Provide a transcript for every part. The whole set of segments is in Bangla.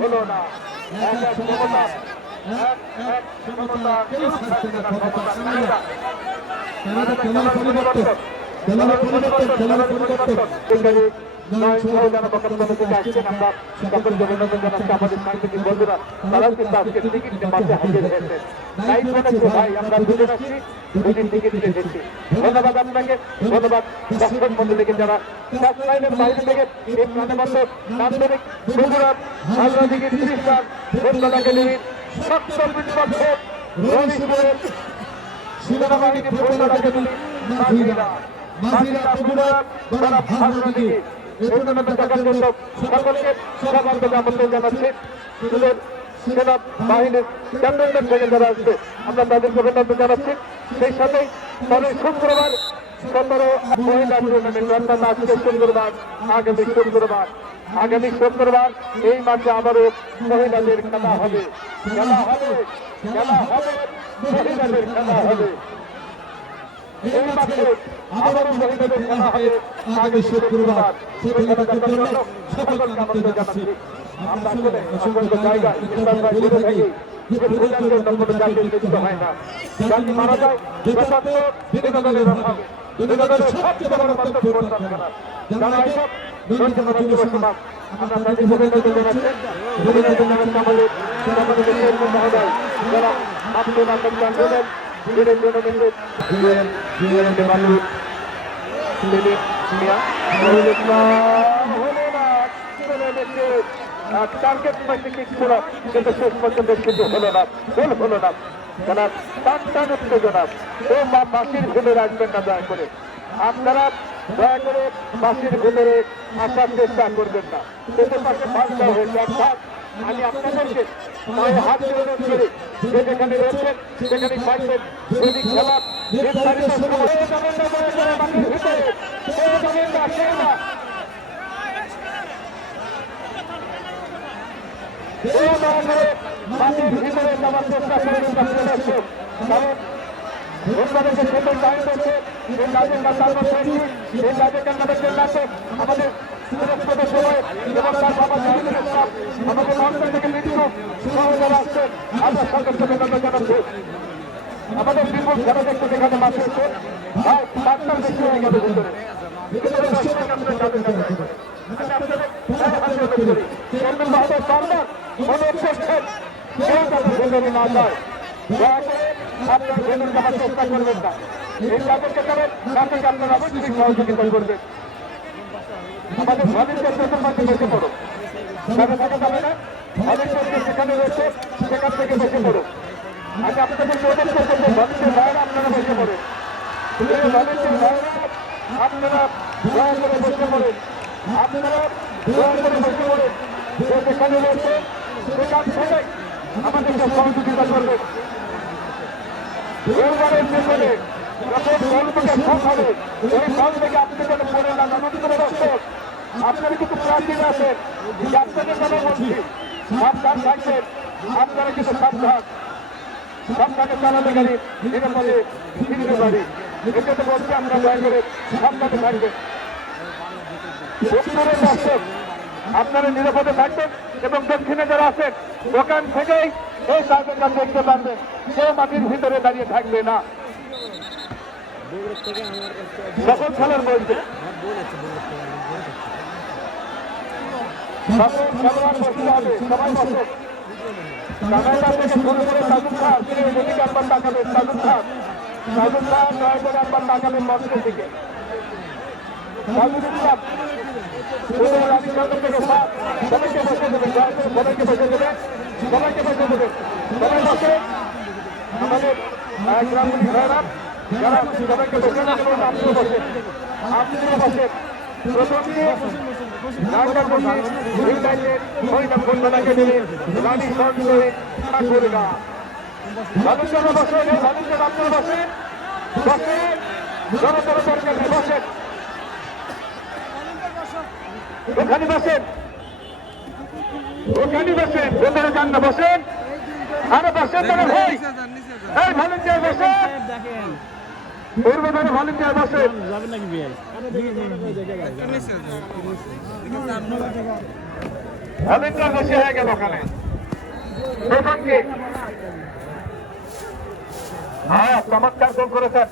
হলো না বন্ধুরা তারাও কিন্তু আজকে টিকিট মাঠে হাজির হয়েছে। তাই বলেছে ভাই আমরা দুজন আসছি, দুদিন টিকিট এসেছি। ধন্যবাদ আপনাকে, ধন্যবাদ দর্শক মন্ডলীকে যারা লাইনের বাইরে থেকে এই প্রাণবন্ধ নান্দনিক বগুড়ার হাজরা দিকে 30 রান বন্ধুরা একাডেমির সপ্তম বিপক্ষে রবিপুরের সেনাবাহিনী বন্ধুরা একাডেমি মাঝিরা বগুড়ার যারা হাজরা দিকে এই টুর্নামেন্ট দেখার জন্য সকলকে সবাইকে আমন্ত্রণ জানাচ্ছি। সেনা বাহিনীর ক্যাপ্টেনদের থেকে যারা আসবে আমরা তাদেরকে অভিনন্দন জানাচ্ছি। সেই সাথে পরের শুক্রবার 17 মহিলা টুর্নামেন্ট অর্থাৎ আজকে শুক্রবার, আগামী শুক্রবার এই মাঠে আবারও মহিলাদের খেলা হবে, মহিলাদের খেলা হবে। এই মাঠে আবারও মহিলাদের খেলা হবে আগামী শুক্রবার। সেই খেলা দেখার জন্য সকলকে আমন্ত্রণ জানাচ্ছি। আমরা আসলে অসংখ্য জায়গায় ঘুরে থাকি, ভুলার জন্য কোনো জাতির মৃত্যু হয় না। জাতি মারা যায় বিনোদনের অভাবে। বিনোদনের সবচেয়ে বড় মাধ্যম ভোটদান করা। যারা এইসব আমরা তাদের অভিনন্দন জানাচ্ছি। অভিনন্দন জানাচ্ছি আমাদের চেয়ারম্যান মহোদয় যারা আব্দুল আহমদ খান বলেন দিনের টুর্নামেন্টের টার্গেট টিকিট ছিল কিন্তু শেষ পর্যন্ত কিন্তু হলো না, গোল হলো না। যারা টান উত্তেজনা ও বাসির ভিতরে আসবেন না দয়া করে, আপনারা দয়া করে বাসির ভিতরে আসার চেষ্টা করবেন না। এদের পাশে ভাষা হয়েছে অর্থাৎ আমি আপনাদেরকে পায়ে হাত দিয়ে অনুরোধ করি যে যেখানে রয়েছেন সেখানে পাইবেন যদি খেলা নির্ধারিত সময় ভিতরে মাটির ভিতরে যাওয়ার চেষ্টা করবেন দর্শক, কারণ বাংলাদেশের সুন্দর টাইম হচ্ছে এই কাজের কাজ এই কাজের কান্নাদের নাটক আমাদের সুরক্ষিত সময় এবং তার বাবা জাহিদুল ইসলাম আমাদের মঞ্চ থেকে মৃত্যু সহযোগী আসছেন। আমরা সদস্য ধন্যবাদ জানাচ্ছি। আমাদের বিপুল খেলা দেখতে যেখানে মাঠে এসে ভাই ডাক্তার বেশি হয়ে গেল ভিতরে না যায়, আপনার ভেতর যাওয়ার চেষ্টা করবেন না। এই তাদেরকে তাদের তাদেরকে আপনারা অবশ্যই সহযোগিতা করবেন। আমাদের ভলেন্টিয়ার প্রথম মাঠে বসে পড়ো, সেখানে থাকা যাবে না। ভলেন্টিয়ার সেখানে রয়েছে সেখান থেকে বসে পড়ো। আগে আপনাদের অনুরোধ করবো ভলেন্টিয়ার ভাইরা আপনারা বসে পড়েন, ভলেন্টিয়ার ভাইরা আপনারা দয়া করে বসে পড়েন, আপনারা দয়া করে বসে পড়েন। যে যেখানে রয়েছে সেখান থেকে আমাদেরকে সহযোগিতা করবেন। এবারের পেছনে যখন দল থেকে ভোট হবে ওই দল থেকে আপনি যেন পড়ে না নতুন করে দর্শক আপনারা কিন্তু প্রার্থীরা আছেন, আপনাদের কথা বলছি সাবধান থাকবেন। আপনারা কিন্তু সাবধানে চালাতে গাড়ি নিরাপদে ফিরতে পারি, এটা তো বলছি আমরা দয়া করে সাবধানে থাকবেন। উত্তরের দর্শক আপনারা নিরাপদে থাকবেন এবং দক্ষিণে যারা আছেন দোকান থেকেই এই জায়গাটা দেখতে পারবেন, কেউ মাটির ভিতরে দাঁড়িয়ে থাকবে না। সকল খেলার বলছে খেলোয়াড় বসতে হবে, সবাই বসে। টাকাটা থেকে শুরু করে সাজুদ খান তিনি এদিকে একবার তাকাবেন, সাজুদ খান দয়া করে একবার তাকাবেন মঞ্চের দিকে। সাজুদ ইসলাম সবাইকে বসে দেবেন, সবাইকে বসে দেবেন, সবাইকে বসে দেবেন, সবাই বসে। আমাদের গ্রামগুলি ভাইরা যারা সবাইকে বসে দেবেন, আপনিও বসেন, আপনিও বসেন। প্রথম দিয়ে মহিলাকে দিলেন রানী সঞ্জয় ঠাকুরগা। মানুষজন বসেন, মানুষজন আপনারা বসেন, বসেন, জনতর দরকার বসেন, ওখানে বসেন, ওখানে বসেন, ভেতরে যান না, বসেন, আরে বসেন তারা ভাই, এই ভলেন্টিয়ার বসেন, পূর্বধারে ভলেন্টিয়ার বসেন। ভলেন্টিয়ার বসে হয়ে গেল ওখানে। হ্যাঁ, চমৎকার গোল করেছেন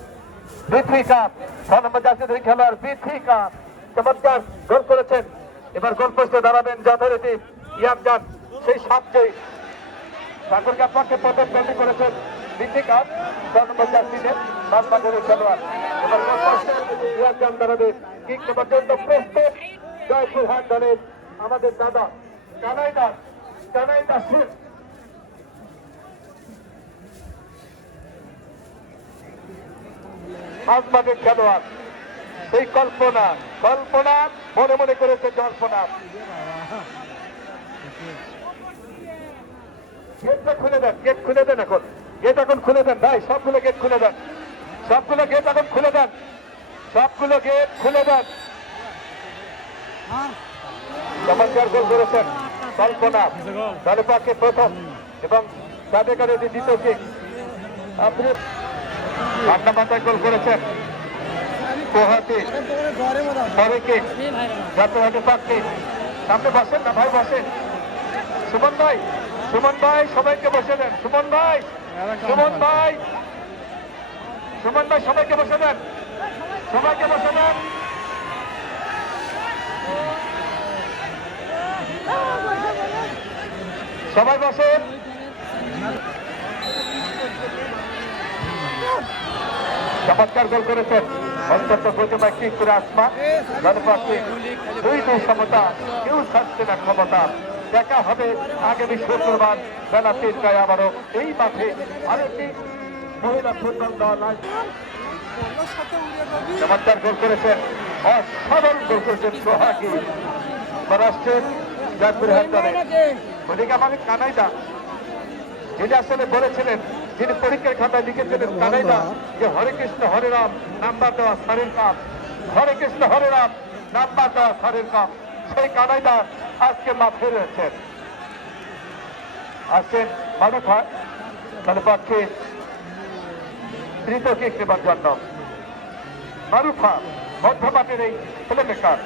বিথি কাপ, 6 নম্বর জার্সিধারী খেলোয়াড় বিথি কাপ চমৎকার গোল করেছেন। এবার গোল পোস্টে দাঁড়াবেন যথারীতি ইয়ামজান, সেই সবচেয়ে ঠাকুরগাঁর পক্ষে প্রথম গোলটি করেছেন বিথি কাপ, 6 নম্বর জার্সিতে বাসবাজারের খেলোয়াড়। এবার গোল পোস্টে ইয়ামজান দাঁড়াবে। কিক পর্যন্ত প্রস্তুত জয়পুরহাট দলের আমাদের দাদা কানাই দাসের বাসবাজারের খেলোয়াড়। সেই কল্পনা মনে মনে করেছে জল্পনা। গেটটা খুলে দেন, গেট খুলে দেন, এখন গেট এখন খুলে দেন ভাই, সবগুলো গেট খুলে দেন, সবগুলো গেট এখন খুলে দেন, সবগুলো গেট খুলে দেন। চমৎকার গোল করেছেন কল্পনা, দলের পক্ষে প্রথম এবং তাদের কাছে দ্বিতীয় কিক। আপনি আপনার মাথায় গোল করেছেন পোহাতে পরে কিক জাতীয় পক্ষে। সামনে বসেন না ভাই, বসেন। সুমন ভাই সবাইকে বসে দেন। সুমন ভাই সবাইকে বসে দেন, সবাইকে বসে দেন। সবাই বসেন। চমৎকার গোল করেছেন অত্যন্ত প্রতিভা কিক করে আসমা। দুই সমতা, কেউ ছাড়ছে না ক্ষমতা। দেখা হবে আগামী শুক্রবার বেলা 3টায় আবারও এই মাঠে আরেকটি মহিলা ফুটবল দল। চমৎকার গোল করেছেন, অসাধারণ গোল করেছেন সোহাগী মহারাষ্ট্রের জয়পুরহাট দলে। ওদিকে আমাকে কানাইদা, যিনি আসলে বলেছিলেন, যিনি পরীক্ষার খাতায় লিখেছিলেন কানাইদা যে হরে কৃষ্ণ হরে রাম নাম্বার দেওয়া সারের কাপ, হরে কৃষ্ণ হরে রাম নাম্বার দেওয়া সারের কাপ, সেই কানাইদা আজকে মাঠে রয়েছেন। আসছেন মারুফা তাদের পক্ষে তৃতীয় কিক নেবার জন্য। মারুফা মধ্যমাঠের এই প্লেমেকার।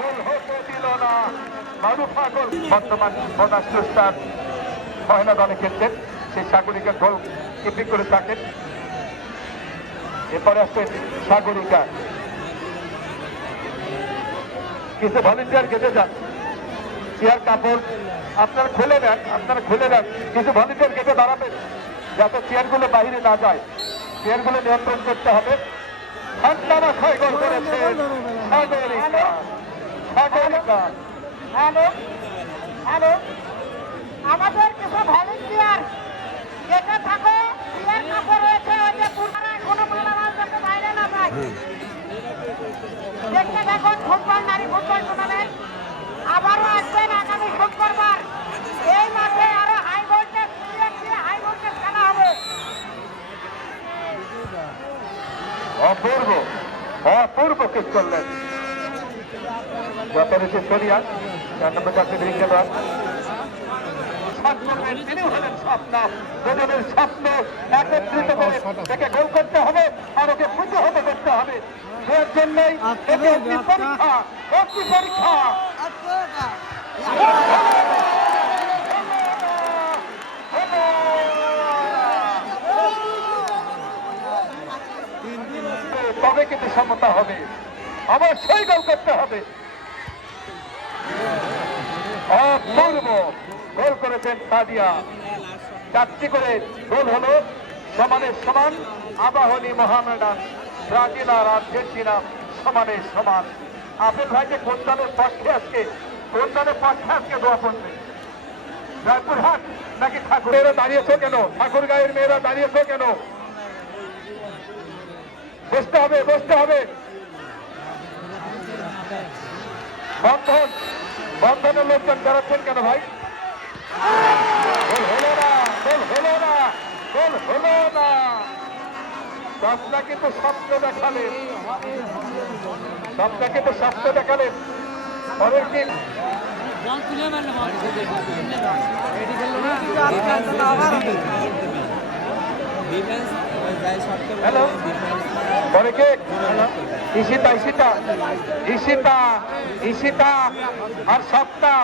গোল হতে দিল না মারুফা। গোল বর্তমান বনাস্টার মহিলা দলে খেলছেন, সেই সাগরিকা গোল কিপিং করে থাকেন। এরপরে আসছেন সাগরিকা। কিছু ভলেন্টিয়ার কেটে যান, চেয়ার কাপড় আপনারা খুলে নেন, কিছু ভলেন্টিয়ার কেটে দাঁড়াবেন যাতে চেয়ারগুলো বাইরে না যায়। চেয়ারগুলো নিয়ন্ত্রণ করতে হবে। ঠান্ডা মাথায় গোল করেছেন সাগরিকা। আমাদের কিছু ভলেন্টিয়ার কেটে থাকো, চেয়ার কাপড় রয়েছে, কোনো মালামাল যাতে বাইরে না যায়। দেখতে দেখুন ফুটবল, নারী ফুটবল টুর্নামেন্ট আবারও আসবেন আগামী শুক্রবার এই মাঠে। আরো হাই ভোল্টেজ খেলা হবে। অপূর্ব কিক করলেন যথারীতি সোনিয়া, 4 নম্বর জার্সিধারী খেলোয়াড়। তিনি হলেন স্বপ্ন, দুজনের স্বপ্ন একত্রিত করে একে গোল করতে হবে আর ওকে প্রতিহত করতে হবে। এর জন্যই পরীক্ষা। তবে কিন্তু সমতা হবে, অবশ্যই গোল করতে হবে। অপূর্ব গোল করেছেন সাদিয়া। 4টি করে গোল হলো সমানের সমান। আবাহনী মোহামেডান, ব্রাজিল আর আর্জেন্টিনা সমানের সমান। আপেল ভাইকে কোন দলের পক্ষে আজকে দোয়া করবে? জয়পুরহাট নাকি ঠাকুর? মেয়েরা দাঁড়িয়েছ কেন? ঠাকুরগাঁয়ের মেয়েরা দাঁড়িয়েছ কেন? বসতে হবে। বন্ধনের লোকজন দাঁড়াচ্ছেন কেন ভাই? গোল হলো না। স্বপ্না কিন্তু স্বপ্ন দেখালেন। পরের টিম হ্যালো পরে কে ঈশিতা ঈশিতা ঈশিতা ঈশিতা আর সপ্তাহ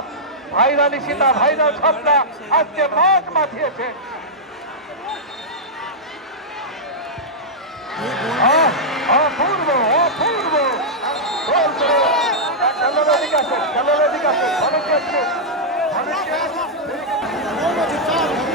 ভাইরাল ঈশিতা ভাইরাল সপ্তাহ আজকে মাঠ মাতিয়েছে